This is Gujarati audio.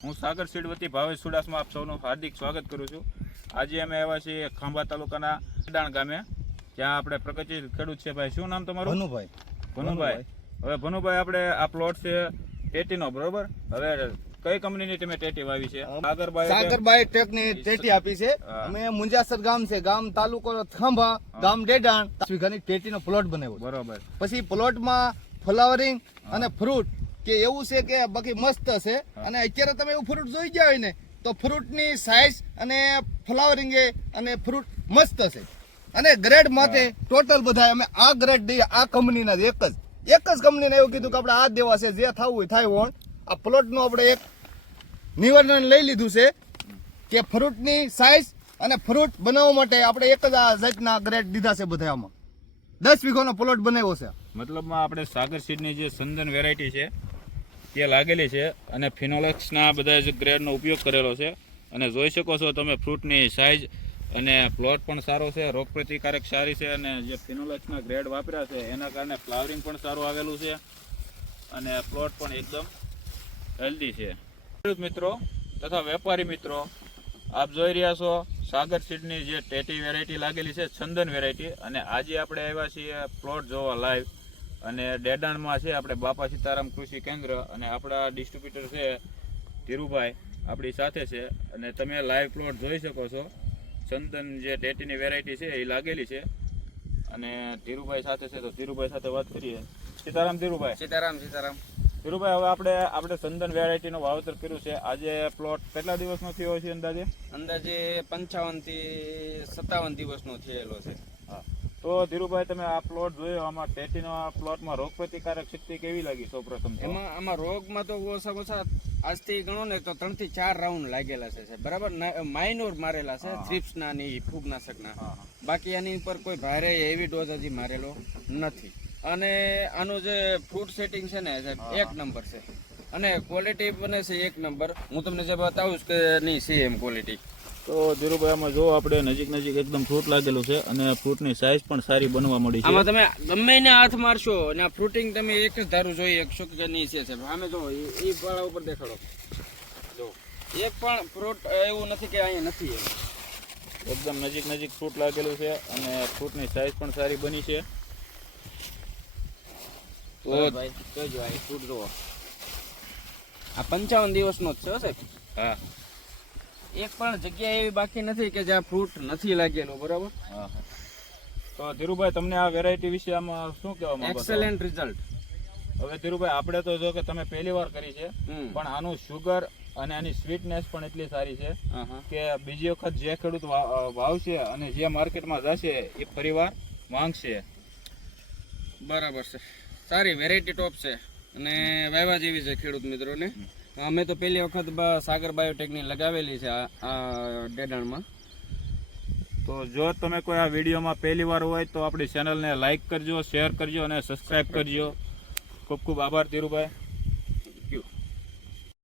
હું સાગર સીડ વતી ભાવેશ સુડાસમાં આપ સૌનું હાર્દિક સ્વાગત કરું છું। આજે અમે આવ્યા છીએ ખાંભા તાલુકાના ડાણ ગામે, જ્યાં આપણે પ્રગતિશીલ ખેડૂત છે ભાઈ, શું નામ તમારું? ભનુભાઈ। ભનુભાઈ, હવે ભનુભાઈ આપણે આ પ્લોટ છે ટેટીનો, બરોબર? હવે કઈ કંપનીની તમે ટેટી વાવી છે? સાગરબાઈ ટેકની ટેટી આપી છે। અમે મુંજાસર ગામ છે, ગામ તાલુકો ખાંભા, ગામ ડેડાણ, 10 વીઘાની ટેટીનો પ્લોટ બનાવ્યો। બરોબર। પછી પ્લોટમાં ફ્લાવરિંગ અને ફ્રૂટ કે એવું છે કે બાકી મસ્ત છે। અને અત્યારે તમે એવું ફ્રૂટ જોઈ ગયા હોય ને તો ફ્રૂટની સાઈઝ અને ફ્લાવરિંગ અને ફ્રૂટ મસ્ત છે। અને ગ્રેડ માટે ટોટલ બધા અમે આ ગ્રેડ દઈએ, આ કંપનીના એક જ કંપનીને એવું કીધું કે આપણે આ દેવા છે, જે થવું હોય થાય વણ। આ પ્લોટનું આપણે એક નિવેદન લઈ લીધું છે કે ફ્રૂટની સાઈઝ અને ફ્રૂટ બનાવવા માટે આપણે એક જ આ જાતના ગ્રેડ દીધા છે બધા। આમાં 10 વીઘાનો પ્લોટ બનાવ્યો છે। મતલબમાં આપણે સાગર સીડની જે સંદન વેરાયટી છે તે લાગેલી છે અને ફિનોલેક્સના બધા જ ગ્રેડનો ઉપયોગ કરેલો છે। અને જોઈ શકો છો તમે ફ્રૂટની સાઇઝ અને પ્લોટ પણ સારો છે, રોગપ્રતિકારક સારી છે, અને જે ફિનોલેક્સના ગ્રેડ વાપર્યા છે એના કારણે ફ્લાવરિંગ પણ સારું આવેલું છે અને પ્લોટ પણ એકદમ હેલ્ધી છે। ખેડૂત મિત્રો તથા વેપારી મિત્રો, આપ જોઈ રહ્યા છો સાગર સીડની જે ટેટી વેરાયટી લાગેલી છે, ચંદન વેરાયટી। અને આજે આપણે આવ્યા છીએ પ્લોટ જોવા લાઈવ, અને ડેડાણમાં છે આપણે બાપા સીતારામ કૃષિ કેન્દ્ર, અને આપણા ડિસ્ટ્રીબ્યુટર છે ધીરુભાઈ આપણી સાથે છે। અને તમે લાઈવ પ્લોટ જોઈ શકો છો, ચંદન જે ટેટીની વેરાયટી છે એ લાગેલી છે, અને ધીરુભાઈ સાથે છે, તો ધીરુભાઈ સાથે વાત કરીએ। સીતારામ ધીરુભાઈ। સીતારામ સીતારામ। ધીરુભાઈ, હવે આપણે ચંદન વેરાયટીનું વાવેતર કર્યું છે, આજે પ્લોટ કેટલા દિવસનો થયો છે અંદાજે? અંદાજે 55 થી 57 દિવસનો થયેલો છે। હા, તો ધીરુભાઈ તમે આ પ્લોટ જોયો, આમાં ટેટીના પ્લોટમાં રોગ પ્રતિકારક શક્તિ કેવી લાગી સૌપ્રથમ? આમાં રોગમાં તો ઓછા આજથી ગણો ને તો 3 થી 4 રાઉન્ડ લાગેલા છે, બરાબર? માઇનોર મારેલા છે, થ્રિપ્સના ની ફૂગનાશકના, બાકી આની ઉપર કોઈ ભારે એવી ડોઝ હજી મારેલો નથી। અને આનું જે ફ્રૂટ સેટિંગ છે ને એક નંબર છે, અને ક્વોલિટી બને છે એક નંબર। હું તમને જે બતાવું કે નહીં સેમ ક્વોલિટી। તો ધીરુભાઈ આમાં જો આપણે નજીક એકદમ ફ્રૂટ લાગેલું છે, અને ફ્રૂટની સાઈઝ પણ સારી બનવા મળી છે। આમાં તમે ગમે એને હાથ મારશો અને આ ફ્રૂટિંગ તમે એક જ ધારું જોઈ શકશો કે નીચે છે। આમે જો એ પાળા ઉપર દેખાડો, જો એક પણ ફ્રૂટ એવું નથી કે અહીંયા નથી, એકદમ નજીક ફ્રૂટ લાગેલું છે, અને ફ્રૂટની સાઈઝ પણ સારી બની છે। તો ભાઈ જોજો આ ફ્રૂટ જુઓ, આ 55 દિવસનો જ છે સાહેબ। હા, એક પણ જગ્યા એવી બાકી નથી કે જ્યાં ફ્રૂટ નથી લાગેલું, બરાબર? હા। તો ધીરુભાઈ તમને આ વેરાયટી વિશે આમાં શું કહેવા માંગો છો? Excellent result. હવે ધીરુભાઈ, આપણે તો જો કે તમે પહેલી વાર કરી છે, પણ આનું શુગર અને આની સ્વીટનેસ પણ એટલી સારી છે કે બીજી વખત જે ખેડૂત વાવશે અને જે માર્કેટમાં જશે એ ફરીવાર માંગશે। બરાબર છે, સારી વેરાયટી ટોપ છે અને વાયવા જેવી છે ખેડૂત મિત્રોને। અમે તો પહેલી વખત સાગર બાયોટેકની લગાવેલી છે આ ડેડાણમાં। તો જો તમે કોઈ આ વિડીયોમાં પહેલી વાર હોય તો આપણી ચેનલને લાઈક કરજો, શેર કરજો અને સબસ્ક્રાઈબ કરજો। ખૂબ ખૂબ આભાર ધીરુભાઈ।